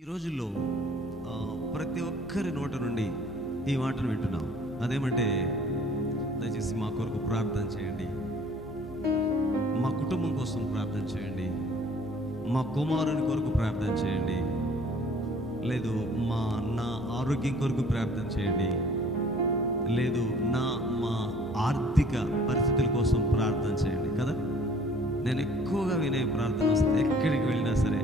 ఈ రోజుల్లో ప్రతి ఒక్కరి నోట నుండి ఈ మాటను వింటున్నాం. అదేమంటే దయచేసి మా కొరకు ప్రార్థన చేయండి. మా కుటుంబం కోసం ప్రార్థన చేయండి. మా కుమారుని కొరకు ప్రార్థన చేయండి. లేదు మా నా ఆరోగ్యం కొరకు ప్రార్థన చేయండి. లేదు నా మా ఆర్థిక పరిస్థితుల కోసం ప్రార్థన చేయండి కదా? నేను ఎక్కువగా వినే ప్రార్థన వస్తే ఎక్కడికి వెళ్ళినా సరే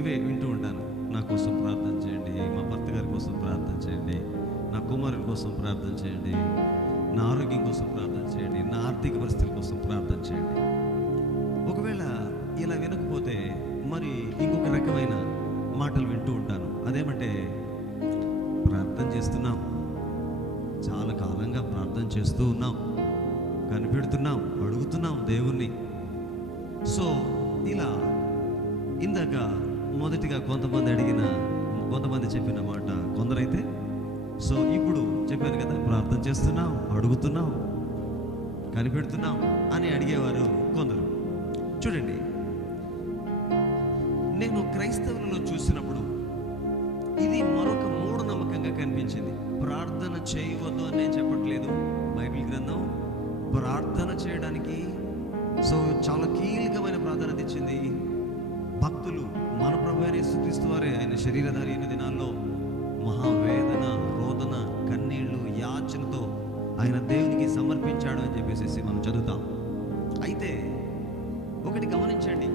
ఇవే వింటూ ఉంటాను. నా కోసం ప్రార్థన చేయండి. మా భర్త గారి కోసం ప్రార్థన చేయండి. నా కుమారుల కోసం ప్రార్థన చేయండి. నా ఆరోగ్యం కోసం ప్రార్థన చేయండి. నా ఆర్థిక పరిస్థితుల కోసం ప్రార్థన చేయండి. ఒకవేళ ఇలా వినకపోతే మరి ఇంకొక రకమైన మాటలు వింటూ ఉంటాను. అదేమంటే ప్రార్థన చేస్తున్నాం. చాలా కాలంగా ప్రార్థన చేస్తూ ఉన్నాం. కనిపెడుతున్నాం. అడుగుతున్నాం దేవుణ్ణి. సో ఇలా ఇందాక మొదటిగా కొంతమంది అడిగిన కొంతమంది చెప్పిన మాట కొందరైతే సో ఇప్పుడు చెప్పాను కదా ప్రార్థన చేస్తున్నాం అడుగుతున్నాం కనిపెడుతున్నాం అని అడిగేవారు కొందరు. చూడండి నేను క్రైస్తవులలో చూసినప్పుడు ఇది మరొక మూఢ నమ్మకంగా కనిపించింది. ప్రార్థన చేయవద్దు అని నేను చెప్పట్లేదు. బైబిల్ గ్రంథం ప్రార్థన చేయడానికి సో చాలా కీలకమైన ప్రాధాన్యత ఇచ్చింది. భక్తులు మన ప్రభు యేసుక్రీస్తు వారే ఆయన శరీరధారి అయిన దినాల్లో మహావేదన రోదన కన్నీళ్ళు యాచనతో ఆయన దేవునికి సమర్పించాడు అని చెప్పేసి మనం చదువుతాం. అయితే ఒకటి గమనించండి.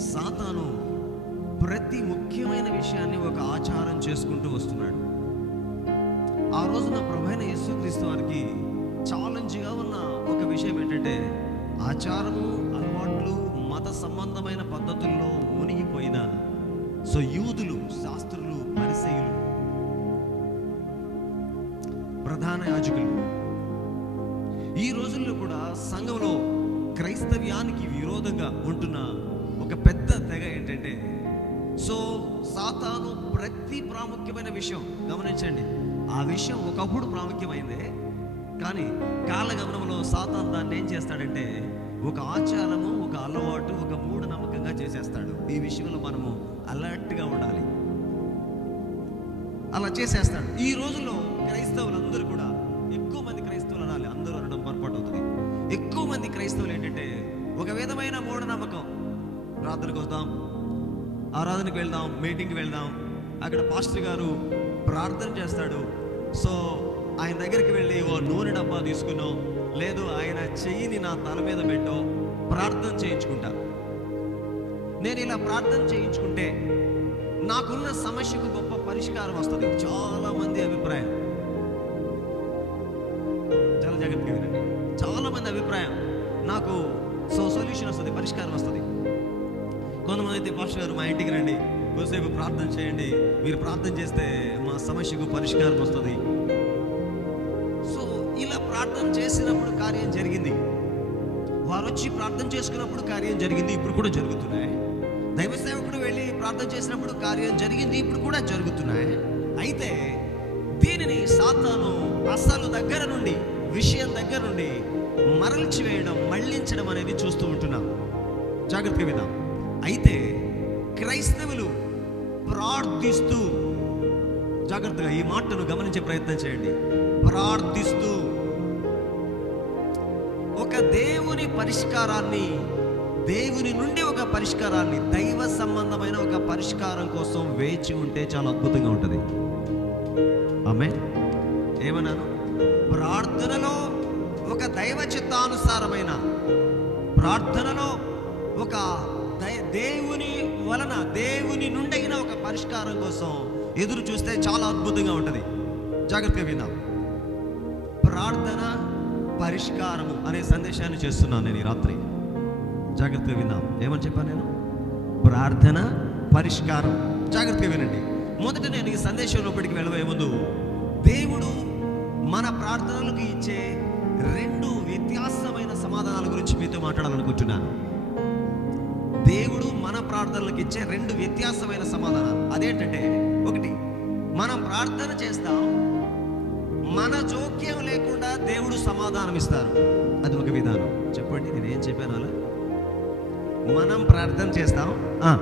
సాతాను ప్రతి ముఖ్యమైన విషయాన్ని ఒక ఆచారం చేసుకుంటూ వస్తున్నాడు. ఆ రోజున ప్రభైన యేసుక్రీస్తు వారికి ఛాలెంజ్గా ఉన్న ఒక విషయం ఏంటంటే ఆచారము మత సంబంధమైన పద్ధతుల్లో మునిగిపోయిన సో యూదులు శాస్త్రులు పరిసయులు ప్రధాన యాజకులు. ఈ రోజుల్లో కూడా సంఘంలో క్రైస్తవ్యానికి విరోధంగా ఉంటున్న ఒక పెద్ద తెగ ఏంటంటే సో సాతాను ప్రతి ప్రాముఖ్యమైన విషయం గమనించండి. ఆ విషయం ఒకప్పుడు ప్రాముఖ్యమైందే కానీ కాలగమనంలో సాతాను దాన్ని ఏం చేస్తాడంటే ఒక ఆచారము ఒక అలవాటు ఒక మూఢనమ్మకంగా చేసేస్తాడు. ఈ విషయంలో మనము అలర్ట్గా ఉండాలి. అలా చేసేస్తాడు. ఈ రోజుల్లో క్రైస్తవులందరూ కూడా ఎక్కువ మంది క్రైస్తవులు అనాలి. అందరూ అనడం పొరపాటు అవుతుంది. ఎక్కువ మంది క్రైస్తవులు ఏంటంటే ఒక విధమైన మూఢనమ్మకం. ప్రార్థనకు వద్దాం. ఆరాధనకు వెళ్దాం. మీటింగ్కి వెళ్దాం. అక్కడ పాస్టర్ గారు ప్రార్థన చేస్తాడు. సో ఆయన దగ్గరికి వెళ్ళి ఓ నూనె డబ్బా తీసుకున్నాం. లేదు ఆయన చెయ్యిని నా తల మీద పెట్టో. ప్రార్థన చేయించుకుంటా. నేను ఇలా ప్రార్థన చేయించుకుంటే నాకున్న సమస్యకు గొప్ప పరిష్కారం వస్తుంది. చాలా మంది అభిప్రాయం. చాలా జాగ్రత్తగా వినండి. చాలా మంది అభిప్రాయం. నాకు సో సొల్యూషన్ వస్తుంది పరిష్కారం వస్తుంది. కొంతమంది అయితే పాస్టర్ గారు మా ఇంటికి రండి. కొద్దిసేపు ప్రార్థన చేయండి. మీరు ప్రార్థన చేస్తే మా సమస్యకు పరిష్కారం వస్తుంది. సో ఇలా ప్రార్థన చేసినప్పుడు కార్యం జరిగింది. వచ్చి ప్రార్థన చేసుకున్నప్పుడు కార్యం జరిగింది ఇప్పుడు కూడా జరుగుతున్నాయి. దైవ సేవకుడు వెళ్ళి ప్రార్థన చేసినప్పుడు కార్యం జరిగింది ఇప్పుడు కూడా జరుగుతున్నాయి. అయితే దీనిని సాతాను అసలు దగ్గర నుండి విషయం దగ్గర నుండి మరల్చి వేయడం మళ్ళించడం అనేది చూస్తూ ఉంటున్నాం. జాగ్రత్తగా విధానం అయితే క్రైస్తవులు ప్రార్థిస్తూ జాగ్రత్తగా ఈ మాటను గమనించే ప్రయత్నం చేయండి. ప్రార్థిస్తూ దేవుని పరిష్కారాన్ని దేవుని నుండి ఒక పరిష్కారాన్ని దైవ సంబంధమైన ఒక పరిష్కారం కోసం వేచి ఉంటే చాలా అద్భుతంగా ఉంటుంది. ఆమె ఏమన్నాను? ప్రార్థనలో ఒక దైవ చిత్తానుసారమైన ప్రార్థనలో ఒక దేవుని వలన దేవుని నుండైన ఒక పరిష్కారం కోసం ఎదురు చూస్తే చాలా అద్భుతంగా ఉంటుంది. జాగ్రత్తగా విందాం ప్రార్థన పరిష్కారము అనే సందేశాన్ని చేస్తున్నాను నేను ఈ రాత్రి. జాగ్రత్తగా విన్నాను. ఏమని చెప్పాను నేను? ప్రార్థన పరిష్కారం. జాగ్రత్తగా వినండి. మొదట నేను ఈ సందేశం లోపలికి వెళ్ళబోయే ముందు దేవుడు మన ప్రార్థనలకు ఇచ్చే రెండు వ్యత్యాసమైన సమాధానాల గురించి మీతో మాట్లాడాలనుకుంటున్నాను. దేవుడు మన ప్రార్థనలకు ఇచ్చే రెండు వ్యత్యాసమైన సమాధానాలు. అదేంటంటే ఒకటి మనం ప్రార్థన చేస్తాం మన జోక్యం లేకుండా దేవుడు సమాధానం ఇస్తారు అది ఒక విధానం. చెప్పండి నేను ఏం చెప్పాను అలా? మనం ప్రార్థన చేస్తాం. ఆ,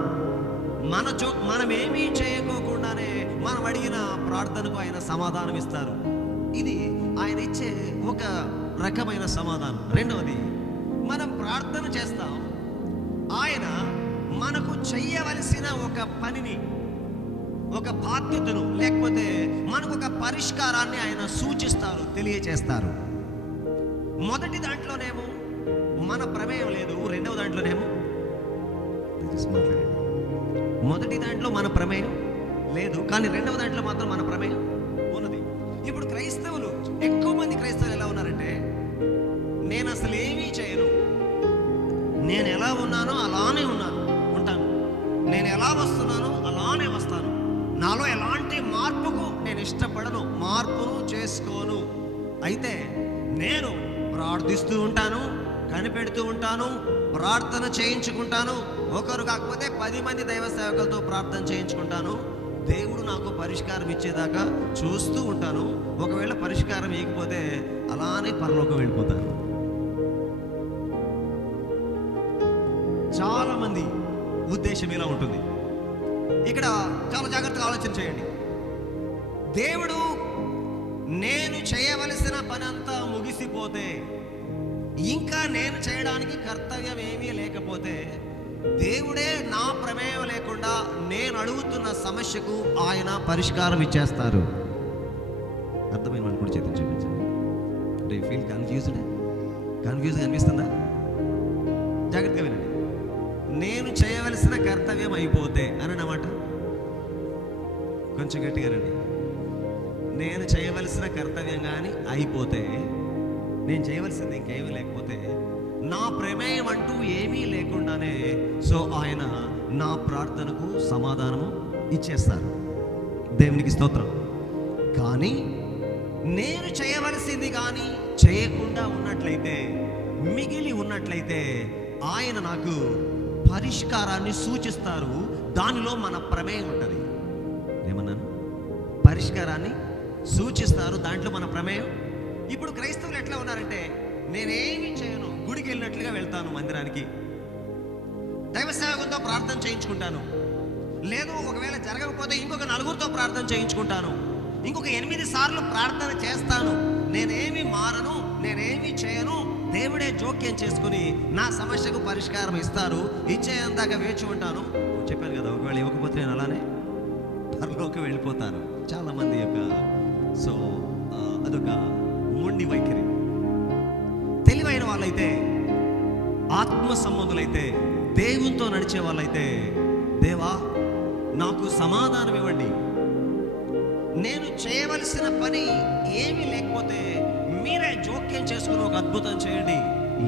మన జో మనం ఏమీ చేయకోకుండానే మనం అడిగిన ప్రార్థనకు ఆయన సమాధానం ఇస్తారు ఇది ఆయన ఇచ్చే ఒక రకమైన సమాధానం. రెండవది మనం ప్రార్థన చేస్తాం. ఆయన మనకు చెయ్యవలసిన ఒక పనిని ఒక బాధ్యతను లేకపోతే మనకు ఒక పరిష్కారాన్ని ఆయన సూచిస్తారు తెలియచేస్తారు. మొదటి దాంట్లోనేమో మన ప్రమేయం లేదు రెండవ దాంట్లోనేమో మొదటి దాంట్లో మన ప్రమేయం లేదు కానీ రెండవ దాంట్లో మాత్రం మన ప్రమేయం ఉన్నది. ఇప్పుడు క్రైస్తవులు ఎక్కువ మంది క్రైస్తవులు ఎలా ఉన్నారంటే నేను అసలు ఏమీ చేయను. నేను ఎలా ఉన్నానో అలానే ఉన్నాను ఉంటాను. నేను ఎలా వస్తున్నానో నేను ఇష్టపడను మార్పును చేసుకోను. అయితే నేను ప్రార్థిస్తూ ఉంటాను కనిపెడుతూ ఉంటాను ప్రార్థన చేయించుకుంటాను. ఒకరు కాకపోతే పది మంది దైవ సేవకులతో ప్రార్థన చేయించుకుంటాను. దేవుడు నాకు పరిష్కారం ఇచ్చేదాకా చూస్తూ ఉంటాను. ఒకవేళ పరిష్కారం ఇవ్వకపోతే అలానే పరలోకం వెళ్ళిపోతాను చాలా మంది ఉద్దేశం ఇలా ఉంటుంది. ఇక్కడ చాలా జాగ్రత్తగా ఆలోచన చేయండి. దేవుడు నేను చేయవలసిన పని అంతా ముగిసిపోతే ఇంకా నేను చేయడానికి కర్తవ్యం ఏమీ లేకపోతే దేవుడే నా ప్రమేయం లేకుండా నేను అడుగుతున్న సమస్యకు ఆయన పరిష్కారం ఇచ్చేస్తారు. అర్థమైన వాళ్ళు కూడా చేతిని చూపించండి. అంటే ఫీల్ కన్ఫ్యూజ్డ్ కన్ఫ్యూజ్ అనిపిస్తుందా? జాగ్రత్తగా వినండి. నేను చేయవలసిన కర్తవ్యం అయిపోతే అని అన్నమాట కొంచెం గట్టిగా రండి నేను చేయవలసిన కర్తవ్యం కానీ అయిపోతే నేను చేయవలసింది ఇంకేమీ లేకపోతే నా ప్రమేయం అంటూ ఏమీ లేకుండానే సో ఆయన నా ప్రార్థనకు సమాధానము ఇచ్చేస్తారు. దేవునికి స్తోత్రం. కానీ నేను చేయవలసింది కానీ చేయకుండా ఉన్నట్లయితే మిగిలి ఉన్నట్లయితే ఆయన నాకు పరిష్కారాన్ని సూచిస్తారు. దానిలో మన ప్రమేయం ఉంటుంది. ఏమన్నాను? పరిష్కారాన్ని సూచిస్తారు దాంట్లో మన ప్రమేయం. ఇప్పుడు క్రైస్తవులు ఎట్లా ఉన్నారంటే నేనేమి చేయను గుడికి వెళ్ళినట్లుగా వెళ్తాను మందిరానికి. దైవ సేవకులతో ప్రార్థన చేయించుకుంటాను. లేదు ఒకవేళ జరగకపోతే ఇంకొక నలుగురితో ప్రార్థన చేయించుకుంటాను. ఇంకొక ఎనిమిది సార్లు ప్రార్థన చేస్తాను. నేనేమి మారను నేనేమి చేయను. దేవుడే జోక్యం చేసుకుని నా సమస్యకు పరిష్కారం ఇస్తారు. ఇచ్చేందాక వేచి ఉంటాను. చెప్పాను కదా ఒకవేళ ఇవ్వకపోతే నేను అలానే పరలోకి వెళ్ళిపోతాను. చాలా మంది యొక్క సో అదొక మొండి వైఖరి. తెలివైన వాళ్ళైతే ఆత్మ సంబంధులైతే దేవునితో నడిచే వాళ్ళైతే దేవా నాకు సమాధానం ఇవ్వండి. నేను చేయవలసిన పని ఏమీ లేకపోతే మీరే జోక్యం చేసుకుని ఒక అద్భుతం చేయండి.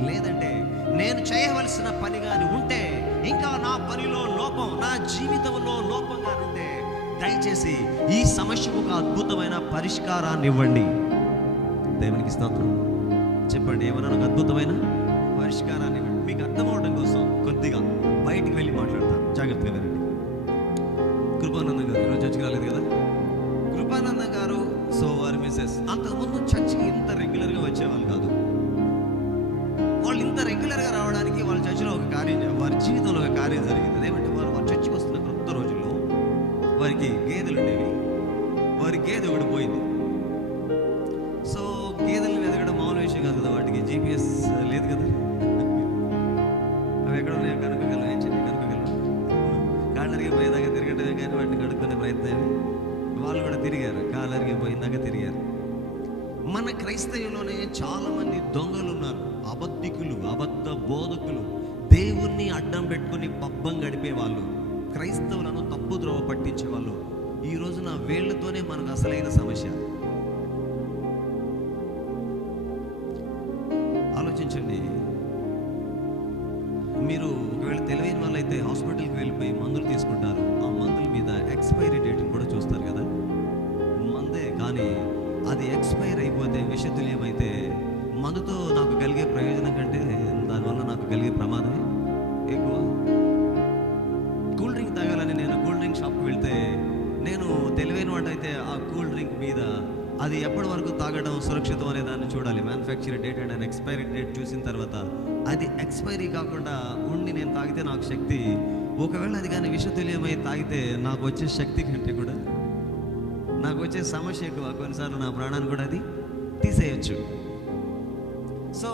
లేదంటే నేను చేయవలసిన పని కానీ ఉంటే ఇంకా నా పనిలో లోపం నా జీవితంలో లోపం కానీ ఉంటే దయచేసి ఈ సమస్యకు ఒక అద్భుతమైన పరిష్కారాన్ని ఇవ్వండి దేవునికి స్తోత్రం. చెప్పండి ఏమన్నా అద్భుతమైన పరిష్కారాన్ని కడుక్కునే వాళ్ళు కూడా తిరిగారు. కాళ్ళరికి పోయిందాకా తిరిగారు. మన క్రైస్తవ్యంలోనే చాలా మంది దొంగలు ఉన్నారు. అబద్ధికులు అబద్ధ బోధకులు. దేవుణ్ణి అడ్డం పెట్టుకుని పబ్బం గడిపే వాళ్ళు క్రైస్తవులను తప్పు ద్రోవ పట్టించే వాళ్ళు ఈ రోజు నా వేళ్ళతోనే మనకు అసలైన సమస్య. ఆలోచించండి. మీరు ఒకవేళ తెలివైన వాళ్ళైతే హాస్పిటల్కి వెళ్ళిపోయి మందులు తీసుకుంటారు అది ఎక్స్పైర్ అయిపోతే విషతుల్యమైతే మందుతో నాకు కలిగే ప్రయోజనం కంటే దానివల్ల నాకు కలిగే ప్రమాదమే ఎక్కువ. కూల్ డ్రింక్ తాగాలని నేను కూల్ డ్రింక్ షాప్కి వెళ్తే నేను తెలివైన వాటైతే ఆ కూల్ డ్రింక్ మీద అది ఎప్పటి వరకు తాగడం సురక్షితం అనే దాన్ని చూడాలి. Manufacture date and expiry date చూసిన తర్వాత అది ఎక్స్పైరీ కాకుండా ఉండి నేను తాగితే నాకు శక్తి ఒకవేళ అది కానీ విషతుల్యమై తాగితే నాకు వచ్చే శక్తి కంటే కూడా నాకు వచ్చే సమస్య ఎక్కువ. కొన్నిసార్లు నా ప్రాణాన్ని కూడా అది తీసేయచ్చు. సో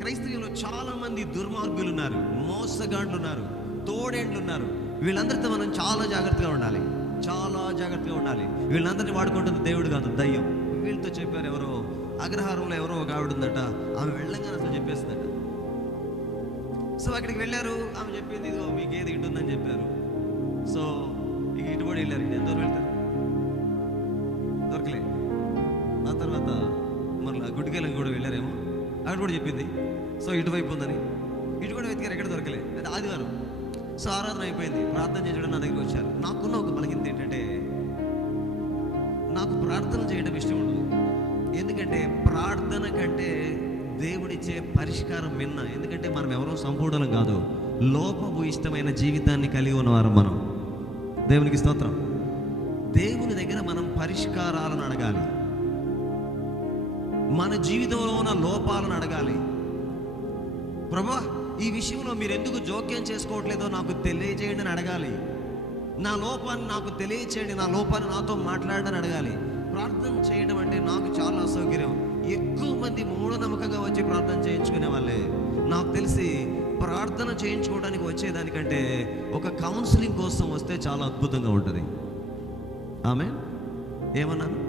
క్రైస్తవులు చాలామంది దుర్మార్గులు ఉన్నారు మోసగాండ్లు ఉన్నారు తోడేండ్లు ఉన్నారు వీళ్ళందరితో మనం చాలా జాగ్రత్తగా ఉండాలి. చాలా జాగ్రత్తగా ఉండాలి. వీళ్ళందరినీ వాడుకుంటుంది దేవుడు కాదు దయ్యం. వీళ్ళతో చెప్పారు ఎవరో అగ్రహారంలో ఎవరో ఒక ఆవిడ ఉందట. ఆమె వెళ్ళంగానే అసలు చెప్పేస్తుందట సో అక్కడికి వెళ్ళారు. ఆమె చెప్పింది ఇదిగో మీకు ఏది ఇటు ఉందని చెప్పారు. సో ఇక ఇటు కూడా వెళ్ళారు. ఇటు ఎంత దూరం వెళ్తారు? కూడా చెప్పింది. సో ఇటువైపు ఉందని. ఇటు కూడా వెతికారు ఎక్కడ దొరకలే. అది ఆదివారం. సో ఆరాధన అయిపోయింది. ప్రార్థన చేయడం నా దగ్గరికి వచ్చారు. నాకున్న ఒక బలహీనత ఏంటంటే నాకు ప్రార్థన చేయడం ఇష్టం ఉండదు. ఎందుకంటే ప్రార్థన కంటే దేవుడిచ్చే పరిష్కారం మిన్న. ఎందుకంటే మనం ఎవరో సంపూర్ణం కాదు. లోపము ఇష్టమైన జీవితాన్ని కలిగి ఉన్నవారు మనం. దేవునికి స్తోత్రం. దేవుని దగ్గర మనం పరిష్కారాలను అడగాలి. మన జీవితంలో ఉన్న లోపాలను అడగాలి. ప్రభా ఈ విషయంలో మీరు ఎందుకు జోక్యం చేసుకోవట్లేదో నాకు తెలియజేయండి అని అడగాలి. నా లోపాన్ని నాకు తెలియచేయండి నా లోపాన్ని నాతో మాట్లాడని అడగాలి. ప్రార్థన చేయడం అంటే నాకు చాలా అసౌకర్యం. ఎక్కువ మంది మూఢనమ్మకంగా వచ్చి ప్రార్థన చేయించుకునే వాళ్ళే. నాకు తెలిసి ప్రార్థన చేయించుకోవడానికి వచ్చేదానికంటే ఒక కౌన్సిలింగ్ కోసం వస్తే చాలా అద్భుతంగా ఉంటుంది. ఆమె ఏమన్నాను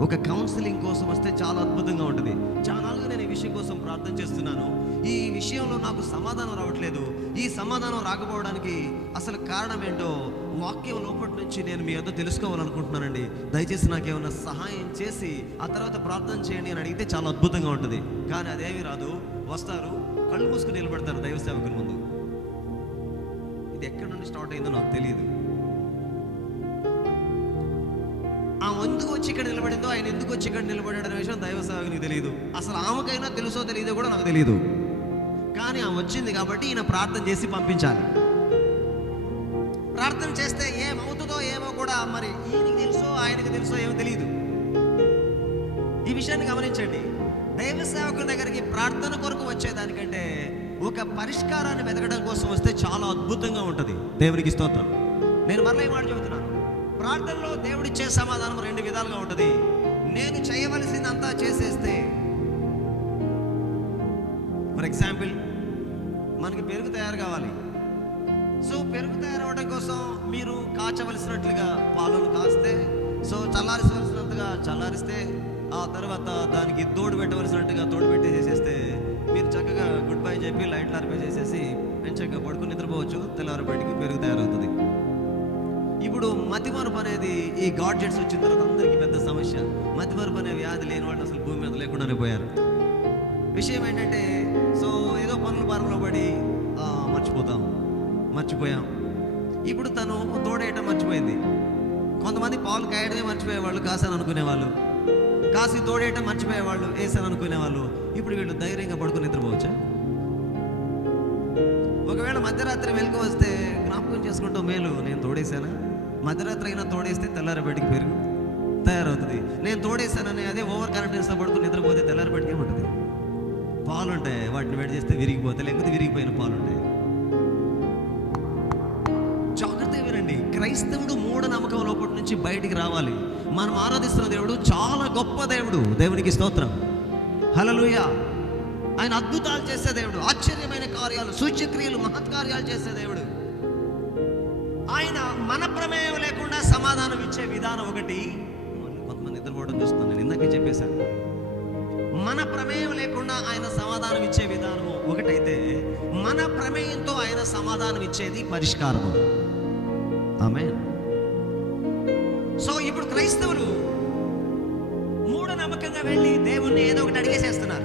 ఒక కౌన్సిలింగ్ కోసం వస్తే చాలా అద్భుతంగా ఉంటుంది. చాలాగా నేను ఈ విషయం కోసం ప్రార్థన చేస్తున్నాను. ఈ విషయంలో నాకు సమాధానం రావట్లేదు. ఈ సమాధానం రాకపోవడానికి అసలు కారణం ఏంటో వాక్యం లోపటి నుంచి నేను మీ వద్ద తెలుసుకోవాలనుకుంటున్నానండి. దయచేసి నాకేమైనా సహాయం చేసి ఆ తర్వాత ప్రార్థన చేయండి అని అడిగితే చాలా అద్భుతంగా ఉంటుంది. కానీ అదేమి రాదు. వస్తారు. కళ్ళు మూసుకుని నిలబడతారు దైవ సేవకుని ముందు. ఇది ఎక్కడి నుండి స్టార్ట్ అయిందో నాకు తెలియదు. ఆమె ఎందుకు వచ్చి ఇక్కడ నిలబడిందో ఆయన ఎందుకు వచ్చి ఇక్కడ నిలబడాడు అనే విషయం దైవ సేవకునికి తెలియదు అసలు ఆమెకైనా తెలుసో తెలియదో కూడా నాకు తెలియదు కానీ ఆమె వచ్చింది కాబట్టి ఈయన ప్రార్థన చేసి పంపించాలి. ప్రార్థన చేస్తే ఏమవుతుందో ఏమో కూడా మరి ఈయనకి తెలుసో ఆయనకి తెలుసో ఏమో తెలియదు ఈ విషయాన్ని గమనించండి. దైవ సేవకుల దగ్గరికి ప్రార్థన కొరకు వచ్చేదానికంటే ఒక పరిష్కారాన్ని వెతకడం కోసం వస్తే చాలా అద్భుతంగా ఉంటుంది. దేవునికి స్తోత్రం. నేను మరలా ఈ మాట చెబుతున్నాను ప్రార్థనలో దేవుడిచ్చే సమాధానం రెండు విధాలుగా ఉంటుంది. నేను చేయవలసిందంతా చేసేస్తే. ఫర్ ఎగ్జాంపుల్ మనకి పెరుగు తయారు కావాలి. సో పెరుగు తయారవడం కోసం మీరు కాచవలసినట్లుగా పాలను కాస్తే సో చల్లారించవలసినంతగా చల్లారిస్తే ఆ తర్వాత దానికి తోడు పెట్టవలసినట్టుగా తోడు పెట్టి చేసేస్తే మీరు చక్కగా గుడ్ బై చెప్పి లైట్లు అర్పే చేసేసి చక్కగా పడుకుని నిద్రపోవచ్చు. తెల్లారిపేటికి పెరుగు తయారవుతుంది. ఇప్పుడు మతిమరుపు అనేది ఈ గాడ్జెట్స్ వచ్చిన తర్వాత అందరికీ పెద్ద సమస్య. మతిమరుపు అనే వ్యాధి లేని వాళ్ళు అసలు భూమి మీద లేకుండానే పోయారు. విషయం ఏంటంటే సో ఏదో పనులు పనులు పడి మర్చిపోతాం. మర్చిపోయాం. ఇప్పుడు తను తోడేయటం మర్చిపోయింది. కొంతమంది పాలు కాయడమే మర్చిపోయేవాళ్ళు కాసాను అనుకునేవాళ్ళు. కాసి తోడేయటం మర్చిపోయేవాళ్ళు వేసాను అనుకునేవాళ్ళు. ఇప్పుడు వీళ్ళు ధైర్యంగా పడుకుని నిద్రపోవచ్చా? ఒకవేళ మధ్యరాత్రి వెలుగు వస్తే జ్ఞాపకం చేసుకుంటూ మేలు నేను తోడేశానా? మధ్యరాత్రి అయినా తోడేస్తే తెల్లారబెట్టికి పెరుగు తయారవుతుంది. నేను తోడేశానని అదే ఓవర్ కాన్ఫిడెన్స్తో పడుకుని నిద్రపోతే తెల్లారబెట్టికి ఉంటుంది పాలు ఉంటాయి వాటిని వేడి చేస్తే విరిగిపోతాయి లేకపోతే విరిగిపోయిన పాలు ఉంటాయి జాగ్రత్త వినండి. క్రైస్తవుడు మూఢనమ్మకం లోపటి నుంచి బయటికి రావాలి. మనం ఆరాధిస్తున్న దేవుడు చాలా గొప్ప దేవుడు. దేవునికి స్తోత్రం. హలలుయ ఆయన అద్భుతాలు చేసే దేవుడు. ఆశ్చర్యమైన కార్యాలు సూచ్యక్రియలు మహత్కార్యాలు చేసే దేవుడు. ఆయన మన ప్రమేయం వచ్చే విధానం ఒకటి. కొంతమంది నిద్రపోవడం చూస్తాను నేను ఇందాకే చెప్పేశాను. మన ప్రమేయం లేకుండా ఆయన సమాధానం ఇచ్చే విధానము ఒకటైతే మన ప్రమేయంతో ఆయన సమాధానం ఇచ్చేది పరిష్కారము. ఆమె సో ఇప్పుడు క్రైస్తవులు మూఢనమ్మకంగా వెళ్ళి దేవుణ్ణి ఏదో ఒకటి అడిగేసేస్తున్నారు.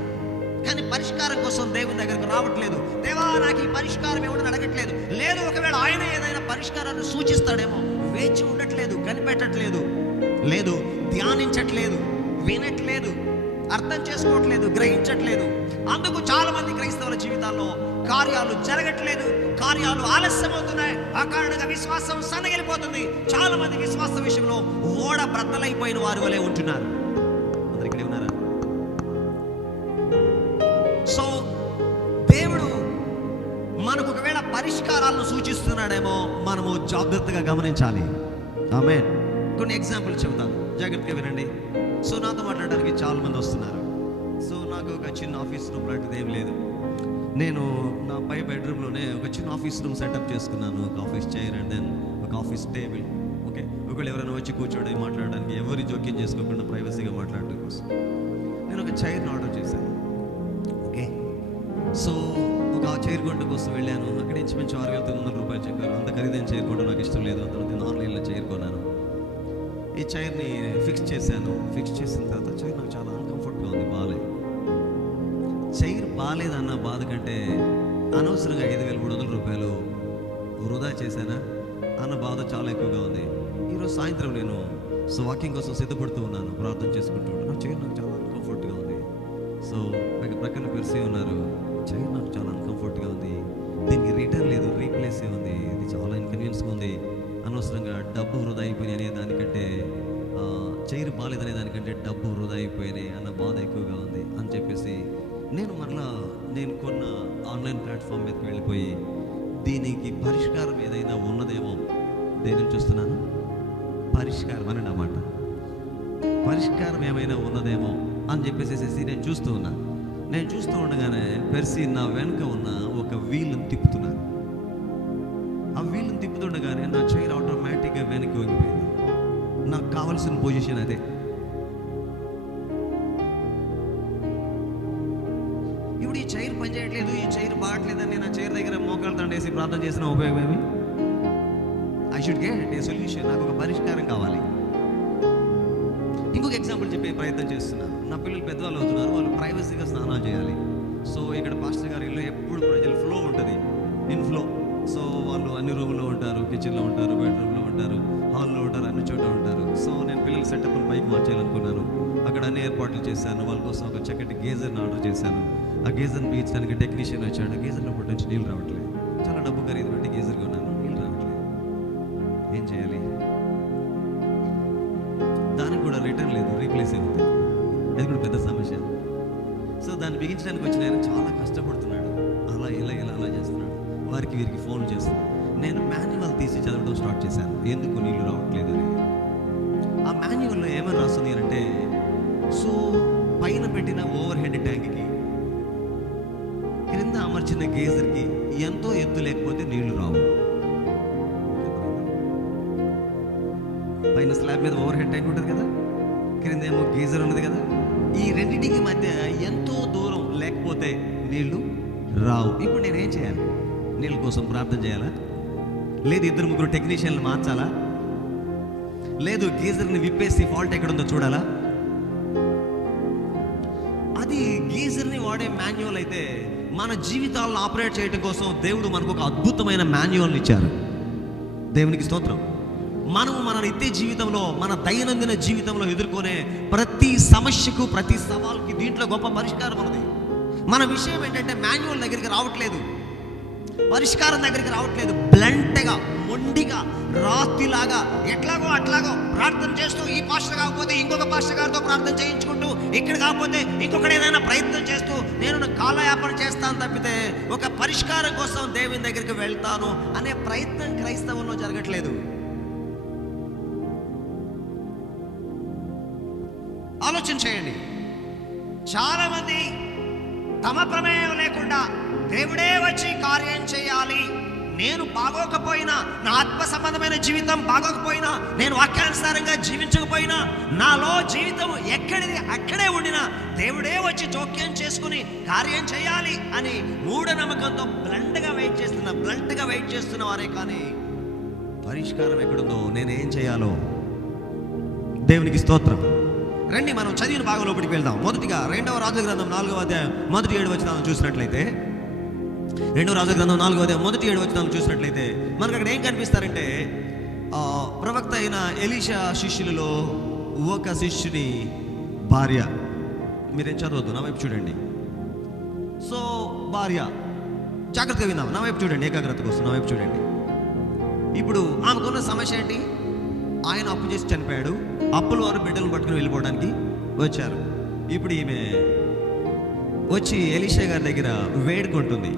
కానీ పరిష్కారం కోసం దేవుని దగ్గరకు రావట్లేదు. దేవా నాకు ఈ పరిష్కారం ఏమిటని అడగట్లేదు. లేదు ఒకవేళ ఆయన ఏదైనా పరిష్కారాన్ని సూచిస్తాడేమో. వేచి ఉండట్లేదు కనిపెట్టట్లేదు. లేదు ధ్యానించట్లేదు వినట్లేదు అర్థం చేసుకోవట్లేదు గ్రహించట్లేదు. అందుకు చాలా మంది క్రైస్తవుల జీవితాల్లో కార్యాలు జరగట్లేదు కార్యాలు ఆలస్యమవుతున్నాయి. ఆ కారణంగా విశ్వాసం సన్నగిలిపోతుంది. చాలా మంది విశ్వాస విషయంలో ఓడ బ్రద్దలైపోయిన వారు వలె ఉంటున్నారు. సో మనము జాగ్రత్తగా గమనించాలి. ఆమె కొన్ని ఎగ్జాంపుల్ చెబుతాను. జాగ్రత్తగా వినండి. సో నాతో మాట్లాడడానికి చాలా మంది వస్తున్నారు. సో నాకు ఒక చిన్న ఆఫీస్ రూమ్ లాంటిది ఏం లేదు. నేను నా పై బెడ్రూమ్లోనే ఒక చిన్న ఆఫీస్ రూమ్ సెటప్ చేసుకున్నాను. ఒక ఆఫీస్ చైర్ అండ్ దెన్ ఒక ఆఫీస్ టేబుల్ ఓకే ఒకవేళ ఎవరైనా వచ్చి కూర్చోడానికి మాట్లాడడానికి ఎవరి జోక్యం చేసుకోకుండా ప్రైవసీగా మాట్లాడారు. చేరుకుంట చైర్ కోసం వెళ్ళాను. అక్కడ మంచి ఆరు వేల తొమ్మిది వందల రూపాయలు చెప్పారు అంత ఖరీదైన చైర్ నాకు ఇష్టం లేదు. అంత నేను ఆన్లైన్లో చైర్ కొన్నాను. ఈ చైర్ని ఫిక్స్ చేశాను. ఫిక్స్ చేసిన తర్వాత చైర్ నాకు చాలా అన్కంఫర్ట్గా ఉంది బాగాలేదు. చైర్ బాగాలేదన్న బాధ కంటే అనవసరంగా ఐదు వేల మూడు వందల రూపాయలు వృధా చేశానా అన్న బాధ చాలా ఎక్కువగా ఉంది. ఈరోజు సాయంత్రం నేను సో వాకింగ్ కోసం సిద్ధపడుతూ ఉన్నాను. ప్రార్థన చేసుకుంటూ ఉన్నాను. చైర్ నాకు చాలా అన్కంఫర్ట్గా ఉంది. సో ప్రక్కన పెరిసి ఉన్నారు. చైర్ నాకు చాలా అన్కంఫర్ట్గా ఉంది. దీనికి రిటర్న్ లేదు రీప్లేస్ ఉంది. ఇది చాలా ఇన్కన్వీనియన్స్గా ఉంది. అనవసరంగా డబ్బు వృధా అయిపోయినాయి అనే దానికంటే చైర్ బాగాలేదనే దానికంటే డబ్బు వృధా అయిపోయినాయి అన్న బాధ ఎక్కువగా ఉంది అని చెప్పేసి నేను మరలా నేను కొన్న ఆన్లైన్ ప్లాట్ఫామ్ మీదకి వెళ్ళిపోయి దీనికి పరిష్కారం ఏదైనా ఉన్నదేమో దేని చూస్తున్నాను పరిష్కారం అని అన్నమాట పరిష్కారం ఏమైనా ఉన్నదేమో అని చెప్పేసేసి నేను చూస్తూ ఉన్నాను నేను చూస్తూ ఉండగానే పెర్సీ నా వెనుక ఉన్న ఒక వీలును తిప్పుతున్నాను. ఆ వీల్ని తిప్పుతుండగానే నా చైర్ ఆటోమేటిక్గా వెనక్కి వంగిపోయింది. నాకు కావాల్సిన పొజిషన్ అదే. ఇప్పుడు ఈ చైర్ పనిచేయట్లేదు ఈ చైర్ బాగట్లేదని నేను ఆ చైర్ దగ్గర మోకాలు తండేసి ప్రార్థన చేసిన ఉపయోగం ఏమి? I should get a solution నాకు ఒక పరిష్కారం కావాలి. ఇంకొక ఎగ్జాంపుల్ చెప్పే ప్రయత్నం చేస్తున్నాను నా పిల్లలు పెద్దవాళ్ళు అవుతున్నారు వాళ్ళు ప్రైవసీగా స్నానాలు చేయాలి. సో ఇక్కడ పాస్టర్ గారి ఇల్లు ఎప్పుడు ప్రజలు ఫ్లో ఉంటుంది. ఇన్ ఫ్లో సో వాళ్ళు అన్ని రూమ్లో ఉంటారు కిచెన్లో ఉంటారు బెడ్రూమ్లో ఉంటారు హాల్లో ఉంటారు అన్ని చోట ఉంటారు. సో నేను పిల్లల సెటప్ బైక్ మార్చేయాలనుకున్నాను అక్కడ అన్ని ఏర్పాట్లు చేశాను. వాళ్ళ కోసం ఒక చక్కటి గేజర్ని ఆర్డర్ చేశాను. ఆ గేజర్ని బీచడానికి టెక్నీషియన్ వచ్చాడు. గేజర్లో లోపల నుంచి నీళ్ళు రావట్లేదు. చాలా డబ్బు ఖరీదు పెట్టి గేజర్ కొన్నాను నీళ్ళు రావట్లేదు. ఏం చేయాలి? రిటర్న్ లేదు రీప్లేస్ అవుతుంది అది కూడా పెద్ద సమస్య. సో దాన్ని బిగించడానికి వచ్చిన ఆయన చాలా కష్టపడుతున్నాడు. అలా ఇలా ఇలా అలా చేస్తున్నాడు. వారికి వీరికి ఫోన్ చేస్తున్నాడు. నేను మాన్యువల్ తీసి చదవడం స్టార్ట్ చేశాను. ఎందుకు నీళ్ళు రావట్లేదు అనేది ఆ మాన్యువల్లో ఏమని రాస్తుంది అంటే సో పైన పెట్టిన ఓవర్ హెడ్ ట్యాంక్కి క్రింద అమర్చిన గేజర్కి ఎంతో ఎత్తు లేకపోతే నీళ్ళు రావు. పైన స్లాబ్ మీద ఓవర్ హెడ్ ట్యాంక్ ఉంటుంది కిందేమో ఏమో గీజర్ ఉన్నది కదా? ఈ రెండింటికి మధ్య ఎంతో దూరం లేకపోతే నీళ్ళు రావు. ఇప్పుడు నేను ఏం చేయాలి? నీళ్ళ కోసం ప్రార్థన చేయాలా? లేదు ఇద్దరు ముగ్గురు టెక్నీషియన్లు మార్చాలా? లేదు గీజర్ని విప్పేసి ఫాల్ట్ ఎక్కడ ఉందో చూడాలా? అది గీజర్ని వాడే మాన్యువల్ అయితే మన జీవితాలను ఆపరేట్ చేయడం కోసం దేవుడు మనకు ఒక అద్భుతమైన మాన్యువల్ ఇచ్చారు. దేవునికి స్తోత్రం. మనము మన నిత్య జీవితంలో మన దైనందిన జీవితంలో ఎదుర్కొనే ప్రతి సమస్యకు ప్రతి సవాల్కి దీంట్లో గొప్ప పరిష్కారం ఉన్నది. మన విషయం ఏంటంటే మాన్యువల్ దగ్గరికి రావట్లేదు. పరిష్కారం దగ్గరికి రావట్లేదు. బ్లంట్గా మొండిగా రాతిలాగా ఎట్లాగో అట్లాగో ప్రార్థన చేస్తూ ఈ పాస్టర్ కాకపోతే ఇంకొక పాస్టర్ గారితో ప్రార్థన చేయించుకుంటూ ఇక్కడ కాకపోతే ఇంకొకటి ఏదైనా ప్రయత్నం చేస్తూ నేను కాలయాపన చేస్తాను తప్పితే ఒక పరిష్కారం కోసం దేవుని దగ్గరికి వెళ్తాను అనే ప్రయత్నం క్రైస్తవంలో జరగట్లేదు. చాలా మంది తమ ప్రమేయం లేకుండా దేవుడే వచ్చి కార్యం చేయాలి. నేను బాగోకపోయినా నా ఆత్మ సంబంధమైన జీవితం బాగోకపోయినా నేను వాక్యానుసారంగా జీవించకపోయినా నాలో జీవితం ఎక్కడిది అక్కడే ఉండినా దేవుడే వచ్చి జోక్యం చేసుకుని కార్యం చేయాలి అని మూఢనమ్మకంతో బ్లంట్గా వెయిట్ చేస్తున్న బ్లంట్గా వెయిట్ చేస్తున్న వారే కానీ పరిష్కారం ఎక్కడుందో నేనేం చేయాలో దేవునికి స్తోత్రం. రండి మనం చదివిన భాగం లోపలికి వెళ్దాం. మొదటిగా రెండవ రాజు గ్రంథం నాలుగవ అధ్యాయం మొదటి ఏడు వచనాలను చూసినట్లయితే రెండవ రాజు గ్రంథం నాలుగవ అధ్యాయం మొదటి ఏడు వచనాలను చూసినట్లయితే మనకు అక్కడ ఏం కనిపిస్తారంటే ప్రవక్త అయిన ఎలీషా శిష్యులలో ఒక శిష్యుని భార్య. మీరేం చదవద్దు నా వైపు చూడండి. సో భార్య. జాగ్రత్తగా విందాం నా వైపు చూడండి ఏకాగ్రత కోసం నా వైపు చూడండి. ఇప్పుడు ఆమెకున్న సమస్య ఏంటి? ఆయన అప్పు చేసి చనిపోయాడు. అప్పుల వారు బిడ్డలు పట్టుకుని వెళ్ళిపోవడానికి వచ్చారు. ఇప్పుడు ఈమె వచ్చి ఎలీషా గారి దగ్గర వేడుకుంటుంది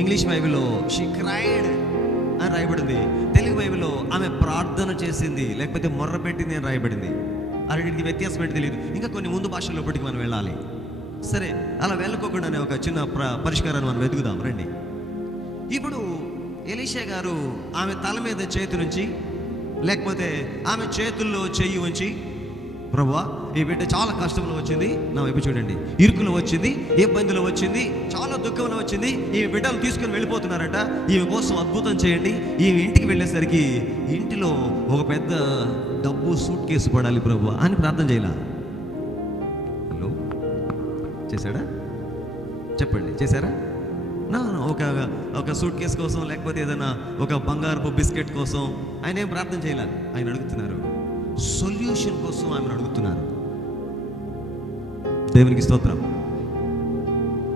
ఇంగ్లీష్ బైబిల్లో షీ క్రైడ్ అని రాయబడింది. తెలుగు బైబిల్లో ఆమె ప్రార్థన చేసింది లేకపోతే మొర్ర పెట్టింది అని రాయబడింది. అన్నిటికి వ్యత్యాసం ఏంటి తెలియదు ఇంకా కొన్ని ముందు భాషల్లోపటికి మనం వెళ్ళాలి. సరే అలా వెళ్ళకోకుండానే ఒక చిన్న ప్ర పరిష్కారాన్ని మనం వెతుకుదాం. రండి. ఇప్పుడు ఎలీషా గారు ఆమె తల మీద చేతి నుంచి లేకపోతే ఆమె చేతుల్లో చెయ్యి ఉంచి ప్రభువా ఈ బిడ్డ చాలా కష్టంలో వచ్చింది. నా వైపు చూడండి. ఇరుకులో వచ్చింది ఇబ్బందులు వచ్చింది చాలా దుఃఖంలో వచ్చింది. ఈ బిడ్డలు తీసుకుని వెళ్ళిపోతున్నారట. ఈమె కోసం అద్భుతం చేయండి. ఈమె ఇంటికి వెళ్ళేసరికి ఇంటిలో ఒక పెద్ద డబ్బు సూట్ కేసు పడాలి ప్రభు అని ప్రార్థన చేయాల? హలో? చేశాడా? చెప్పండి. చేశారా? ఒక ఒక సూట్ కేస్ కోసం లేకపోతే ఏదైనా ఒక బంగారపు బిస్కెట్ కోసం ఆయన ఏం ప్రార్థన చేయలేదు ఆయన అడుగుతున్నారు. సొల్యూషన్ కోసం ఆమెను అడుగుతున్నారు. దేవునికి స్తోత్రం.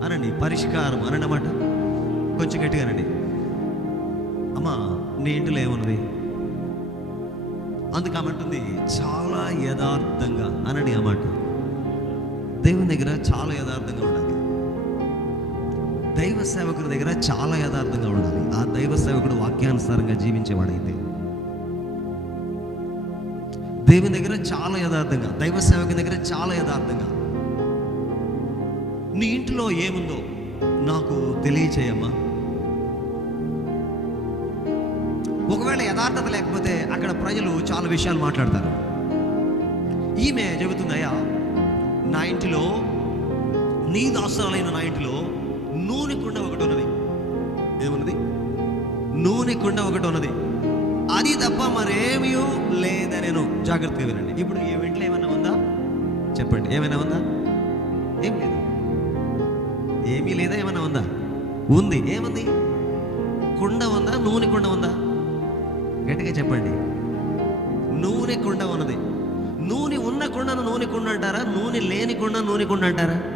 అనండి పరిష్కారం అనమాట అన్నమాట కొంచెం గట్టిగా అనండి. అమ్మా నీ ఇంటిలో ఏమున్నది? అందుకు ఆమంటుంది చాలా యథార్థంగా. అనండి అన్నమాట దేవుని దగ్గర చాలా యథార్థంగా ఉండాలి. దైవ సేవకుడి దగ్గర చాలా యథార్థంగా ఉండాలి. ఆ దైవ సేవకుడు వాక్యానుసారంగా జీవించేవాడైతే. దేవుని దగ్గర చాలా యథార్థంగా దైవ సేవకుని దగ్గర చాలా యథార్థంగా. నీ ఇంటిలో ఏముందో నాకు తెలియచేయమ్మా. ఒకవేళ యథార్థత లేకపోతే అక్కడ ప్రజలు చాలా విషయాలు మాట్లాడతారు. ఈమె చెబుతుందయ్యా నా ఇంటిలో నీ దాసరాలైన నా ఇంటిలో నూనె కుండ ఒకటి ఉన్నది. ఏమున్నది? నూనె కుండ ఒకటి ఉన్నది. అది తప్ప మరేమీ లేదా నేను జాగ్రత్తగా వినండి. ఇప్పుడు ఈ ఇంట్లో ఏమైనా ఉందా? చెప్పండి. ఏమైనా ఉందా? ఏం లేదు. ఏమీ లేదా? ఏమైనా ఉందా? ఉంది. ఏముంది? కుండ ఉందా? నూనె కుండ ఉందా? గట్టిగా చెప్పండి. నూనె కుండ ఉన్నది. నూనె ఉన్న కుండను నూనె కుండ అంటారా? నూనె లేని కుండ నూనె కుండ అంటారా?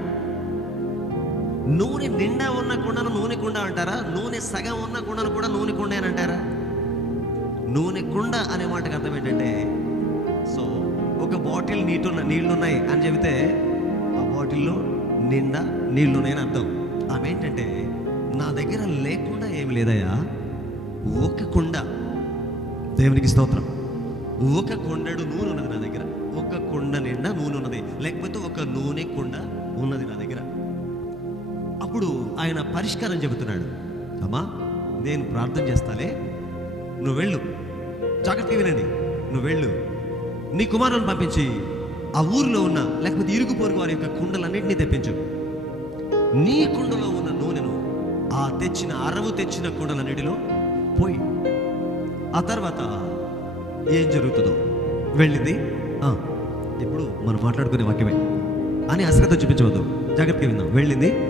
నూనె నిండా ఉన్న కుండను నూనె కుండ అంటారా? నూనె సగం ఉన్న కుండను కూడా నూనె కుండ అని అంటారా? నూనె కుండ అనే మాటకు అర్థం ఏంటంటే సో ఒక బాటిల్ నీటున్న నీళ్ళున్నాయి అని చెబితే ఆ బాటిల్లో నిండా నీళ్ళున్నాయని అర్థం. ఆమె ఏంటంటే నా దగ్గర లేకుండా ఏమి లేదయ్యా. ఒక కుండ. దేవునికి స్తోత్రం. ఒక కొండడు నూనె ఉన్నది నా దగ్గర. ఒక కుండ నిండా నూనె ఉన్నది. లేకపోతే ఒక నూనె కుండ ఉన్నది నా దగ్గర. అప్పుడు ఆయన పరిష్కారం చెబుతున్నాడు. అమ్మా నేను ప్రార్థన చేస్తాలే. నువ్వు వెళ్ళు. జాగ్రత్తగా వినండి. నువ్వు వెళ్ళు. నీ కుమారుని పంపించి ఆ ఊరిలో ఉన్న లేకపోతే ఇరుగు పొరుగు వారి యొక్క కుండలన్నింటినీ తెప్పించు. నీ కుండలో ఉన్న నూనెను ఆ తెచ్చిన అరవు తెచ్చిన కుండలన్నిటిలో పోయి. ఆ తర్వాత ఏం జరుగుతుందో వెళ్ళింది. ఇప్పుడు మనం మాట్లాడుకునే వాక్యమే. అని అశ్రద్ధ చూపించవద్దు. జాగ్రత్తగా విందాం. వెళ్ళింది.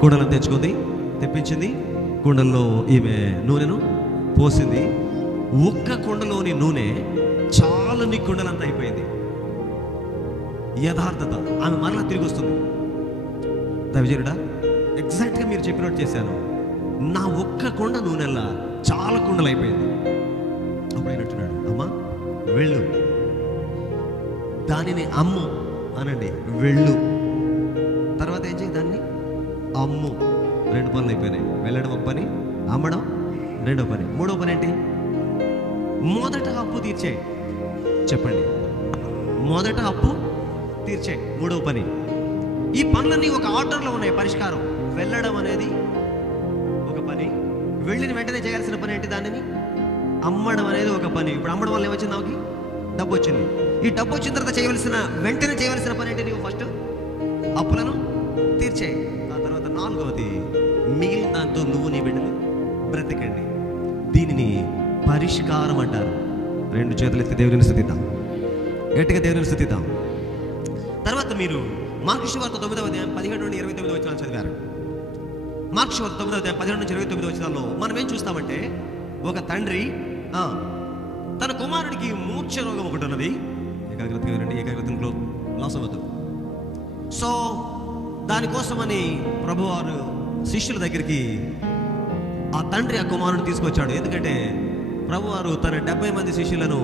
కుండలను తెచ్చుకుంది తెప్పించింది. కుండల్లో ఈమె నూనెను పోసింది. ఒక్క కుండలోని నూనె చాలా కుండలంత అయిపోయింది. యథార్థత ఆమె మరలా తిరిగి వస్తుంది దవిజనుడా ఎగ్జాక్ట్గా మీరు చెప్పినట్టు చేశాను. నా ఒక్క కుండ నూనెల్లా చాలా కుండలు అయిపోయింది. అప్పుడు ఆయన అంటున్నాడు అమ్మా వెళ్ళు. దానిని అమ్ము. అనండి వెళ్ళు. తర్వాత ఏం చేయి దాన్ని అమ్ము. రెండు పనులు అయిపోయినాయి. వెళ్ళడం ఒక పని అమ్మడం రెండో పని. మూడో పని ఏంటి? మొదట అప్పు తీర్చే. చెప్పండి. మొదట అప్పు తీర్చే. మూడో పని. ఈ పనులన్నీ ఒక ఆర్డర్లో ఉన్నాయి. పరిష్కారం. వెళ్ళడం అనేది ఒక పని. వెళ్ళిన వెంటనే చేయాల్సిన పని ఏంటి దానిని? అమ్మడం అనేది ఒక పని. ఇప్పుడు అమ్మడం వల్ల ఏమొచ్చింది నాకు? డబ్బు వచ్చింది. ఈ డబ్బు వచ్చిన తర్వాత చేయవలసిన వెంటనే చేయవలసిన పని ఏంటి నువ్వు ఫస్ట్? అప్పులను తీర్చేయి నాలుగవది మిగిలిన దాంతో నువ్వు నీ బిడ్డలు బ్రతికండి. దీనిని పరిష్కారం అంటారు. రెండు చేతులు ఎత్తి దేవుని స్థుతిద్దాం. గట్టిగా దేవుని స్థుతిద్దాం. తర్వాత మీరు మార్క్స్ వార్త తొమ్మిదవ అధ్యాయం పదిహేడు నుండి ఇరవై తొమ్మిది వచ్చినాలు చదివారు. మార్క్స్ వార్త తొమ్మిదవ అధ్యాయం పదిహేడు నుంచి ఇరవై తొమ్మిది వచ్చినాల్లో మనం ఏం చూస్తామంటే ఒక తండ్రి తన కుమారుడికి మూర్ఛ రోగం ఒకటి ఉన్నది. ఏకాగ్రతగా వినండి ఏకాగ్రతను లాస్ అవ్వద్దు. సో దానికోసమని ప్రభువారు శిష్యుల దగ్గరికి ఆ తండ్రి ఆ కుమారుని తీసుకొచ్చాడు. ఎందుకంటే ప్రభువారు తన డెబ్బై మంది శిష్యులను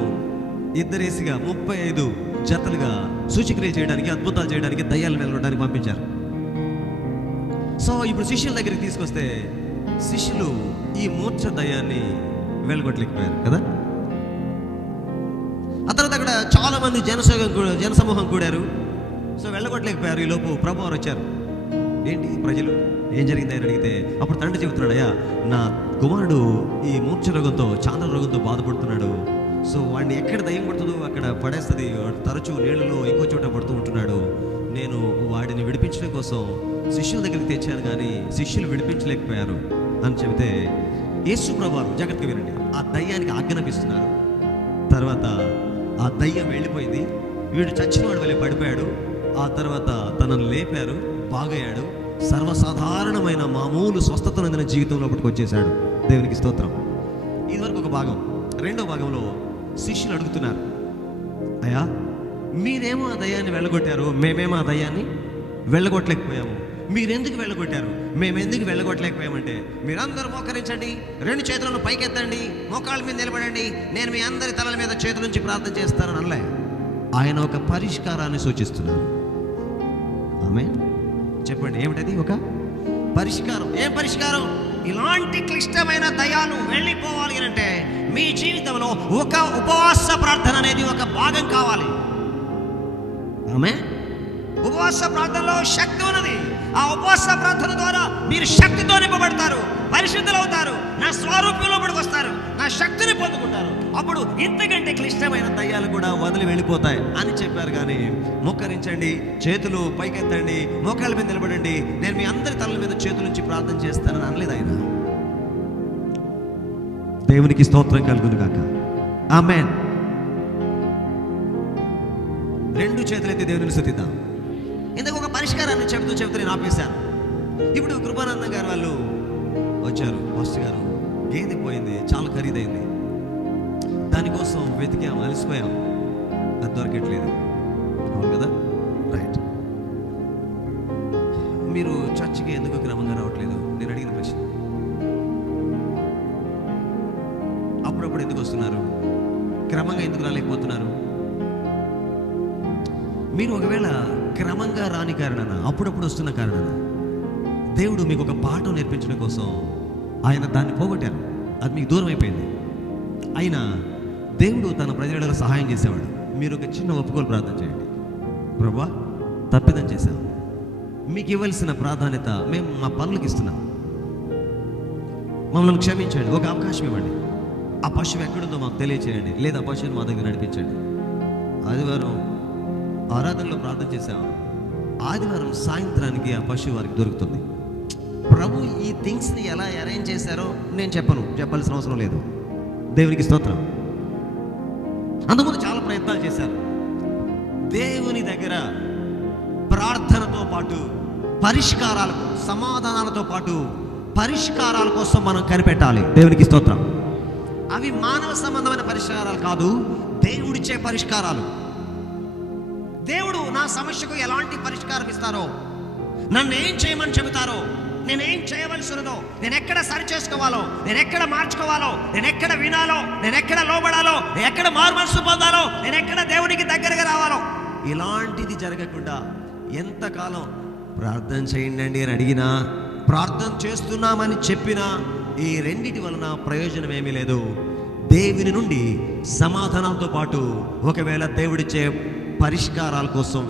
ఇద్దరేసిగా ముప్పై ఐదు జతలుగా సూచిక్రియ చేయడానికి అద్భుతాలు చేయడానికి దయ్యాలు వెళ్ళడానికి పంపించారు. సో ఇప్పుడు శిష్యుల దగ్గరికి తీసుకొస్తే శిష్యులు ఈ మూర్ఛ దయాన్ని వెళ్ళగొట్టలేకపోయారు కదా? ఆ తర్వాత అక్కడ చాలా మంది జనసమూహం జనసమూహం కూడారు. సో వెళ్ళగొట్టలేకపోయారు ఈలోపు ప్రభు వారు వచ్చారు. ఏంటి ప్రజలు? ఏం జరిగింది అని అడిగితే అప్పుడు తండ్రి చెబుతున్నాడు అయ్యా నా కుమారుడు ఈ మూర్ఛ రోగంతో చాంద్ర రోగంతో బాధపడుతున్నాడు. సో వాడిని ఎక్కడ దయ్యం పడుతుందో అక్కడ పడేస్తుంది తరచూ నీళ్ళలో ఇంకో చోట పడుతూ ఉంటున్నాడు. నేను వాడిని విడిపించడం కోసం శిష్యుల దగ్గరికి తెచ్చాను కానీ శిష్యులు విడిపించలేకపోయారు. అని చెబితే యేసు ప్రభావం జాగ్రత్తగా వినండి. ఆ దయ్యానికి ఆజ్ఞాపిస్తున్నారు. తర్వాత ఆ దయ్యం వెళ్ళిపోయింది. వీడు చచ్చినవాడు వెళ్ళి పడిపోయాడు. ఆ తర్వాత తనను లేపారు బాగయ్యాడు. సర్వసాధారణమైన మామూలు స్వస్థత జీవితంలో జీవితంలోపటికి వచ్చేసాడు దేవునికి స్తోత్రం. ఇదివరకు ఒక భాగం. రెండో భాగంలో శిష్యులు అడుగుతున్నారు. అయ్యా మీరేమో ఆ దయ్యాన్ని వెళ్ళగొట్టారు? మేమేమో ఆ దయ్యాన్ని వెళ్ళగొట్టలేకపోయాము. మీరెందుకు వెళ్ళగొట్టారు? మేమెందుకు వెళ్ళగొట్టలేకపోయామంటే మీరందరూ మోకరించండి రెండు చేతులను పైకెత్తండి మోకాళ్ళ మీద నిలబడండి నేను మీ అందరి తలల మీద చేతుల నుంచి ప్రార్థన చేస్తానని అనలే. ఆయన ఒక పరిష్కారాన్ని సూచిస్తున్నారు. ఆమె చెప్పండి ఏమిటది? ఒక పరిష్కారం. ఏం పరిష్కారం? ఇలాంటి క్లిష్టమైన దయాలు వెళ్ళిపోవాలి అని అంటే మీ జీవితంలో ఒక ఉపవాస ప్రార్థన అనేది ఒక భాగం కావాలి. ఆమె ఉపవాస ప్రార్థనలో శక్తి ఉన్నది. ఆ ఉపవాస ప్రార్థన ద్వారా మీరు శక్తితో నింపబడతారు పరిశుద్ధులు అవుతారు నా స్వరూపంలోపడికి వస్తారు నా శక్తిని పొందుకుంటారు. అప్పుడు ఇంతకంటే క్లిష్టమైన దయ్యాలు కూడా వదిలి వెళ్ళిపోతాయి అని చెప్పారు కానీ మోకరించండి చేతులు పైకెత్తండి మోకాళ్ళ మీద నిలబడండి నేను మీ అందరి తలల మీద చేతుల నుంచి ప్రార్థన చేస్తానని అనలేదు ఆయన. దేవునికి స్తోత్రం కలుగును కాక ఆమెన్. రెండు చేతులైతే దేవుని శుద్ధిద్దాం ఇందుకు ఒక పరిష్కారాన్ని చెబుతూ చెబుతూ నేను ఆపేశాను. ఇప్పుడు కృపానందం గారు వాళ్ళు వచ్చారు. మాస్టర్ గారు గేదె పోయింది చాలా ఖరీదైంది. దానికోసం వెతికాం అలసిపోయాం అది దొరకట్లేదు. అవును కదా? రైట్ మీరు చర్చికి ఎందుకు క్రమంగా రావట్లేదు? నేను అడిగిన ప్రశ్న. అప్పుడప్పుడు ఎందుకు వస్తున్నారు? క్రమంగా ఎందుకు రాలేకపోతున్నారు? మీరు ఒకవేళ క్రమంగా రాని కారణాన అప్పుడప్పుడు వస్తున్న కారణాన దేవుడు మీకు ఒక పాఠం నేర్పించడం కోసం ఆయన దాన్ని పోగొట్టారు. అది మీకు దూరం అయిపోయింది అయినా దేవుడు తన ప్రజలకు సహాయం చేసేవాడు. మీరు ఒక చిన్న ఒప్పుకోలు ప్రార్థన చేయండి. ప్రభా తప్పిదం చేశాం. మీకు ఇవ్వాల్సిన ప్రాధాన్యత మేము మా పనులకు ఇస్తున్నాం. మమ్మల్ని క్షమించండి. ఒక అవకాశం ఇవ్వండి. ఆ పశువు ఎక్కడుందో మాకు తెలియచేయండి. లేదా ఆ పశువుని మా దగ్గర నడిపించండి. ఆదివారం ఆరాధనలో ప్రార్థన చేశాం. ఆదివారం సాయంత్రానికి ఆ పశువు వారికి దొరుకుతుంది. ప్రభు ఈ థింగ్స్ని ఎలా అరేంజ్ చేశారో నేను చెప్పను. చెప్పాల్సిన అవసరం లేదు. దేవునికి స్తోత్రం. అంతకుముందు చాలా ప్రయత్నాలు చేశారు. దేవుని దగ్గర ప్రార్థనతో పాటు పరిష్కారాలకు సమాధానాలతో పాటు పరిష్కారాల కోసం మనం కనిపెట్టాలి. దేవునికి స్తోత్రం. అవి మానవ సంబంధమైన పరిష్కారాలు కాదు దేవుడిచ్చే పరిష్కారాలు. దేవుడు నా సమస్యకు ఎలాంటి పరిష్కారం ఇస్తారో నన్ను ఏం చేయమని చెబుతారో నేనేం చేయవలసినదో నేను ఎక్కడ సరి చేసుకోవాలో నేను ఎక్కడ మార్చుకోవాలో నేను ఎక్కడ వినాలో నేను ఎక్కడ లోబడాలో నేను ఎక్కడ మార్మల్సు పొందాలో నేను ఎక్కడ దేవునికి దగ్గరగా రావాలో ఇలాంటిది జరగకుండా ఎంతకాలం ప్రార్థన చేయండి అని అడిగినా ప్రార్థన చేస్తున్నామని చెప్పినా ఈ రెండిటి వలన ప్రయోజనం ఏమీ లేదు. దేవుని నుండి సమాధానంతో పాటు ఒకవేళ దేవుడిచ్చే పరిష్కారాల కోసం